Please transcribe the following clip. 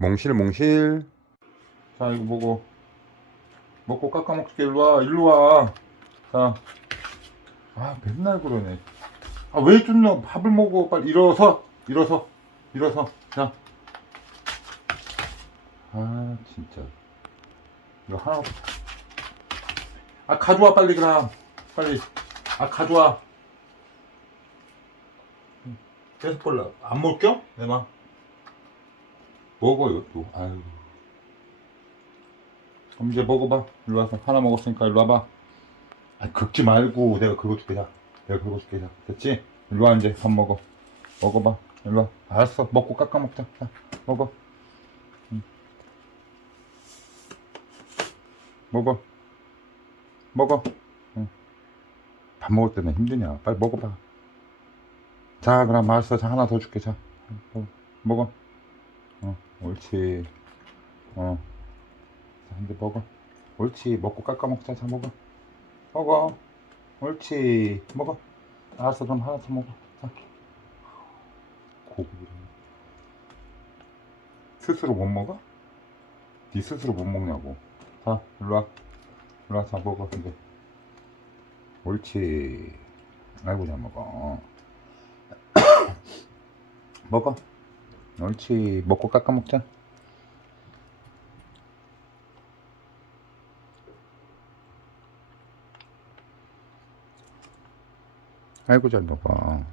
몽실 몽실. 자 이거 보고. 먹고 깎아 먹게. 일로 와 일로 와 자아 맨날 그러네. 아왜 줬냐 밥을 먹어? 빨리 일어서 일어서 일어서. 자 아 진짜. 이거 하나. 아 가져와 빨리 그럼. 빨리. 아 가져와. 계속 볼라. 안 먹겨? 내마 먹어요 또. 아유. 그럼 이제 먹어봐. 일로 와서 하나 먹었으니까 일로 와봐. 아 긁지 말고 내가 긁어줄게 자. 내가 긁어줄게 자. 됐지? 일로 와 이제. 밥 먹어. 먹어봐. 일로 와. 알았어. 먹고 깎아 먹자. 자 먹어. 응. 먹어. 먹어. 응. 밥 먹을 때는 힘드냐? 빨리 먹어봐. 자 그럼 알았어. 자 하나 더 줄게 자. 먹어, 먹 어. 어 옳지. 어. 자, 이제 먹어. 옳지. 먹고 깎아 먹자. 자 먹어. 먹어. 옳지. 먹어. 알았어. 그럼 하나 더 먹어. 자. 고기를 스스로 못 먹어? 네 스스로 못 먹냐고. 자 일로 와. 일로 와. 자 먹어. 이제 옳지. 아이고 잘 먹어. 먹어 옳지. 먹고 깎아 먹자. 아이고 잘 먹어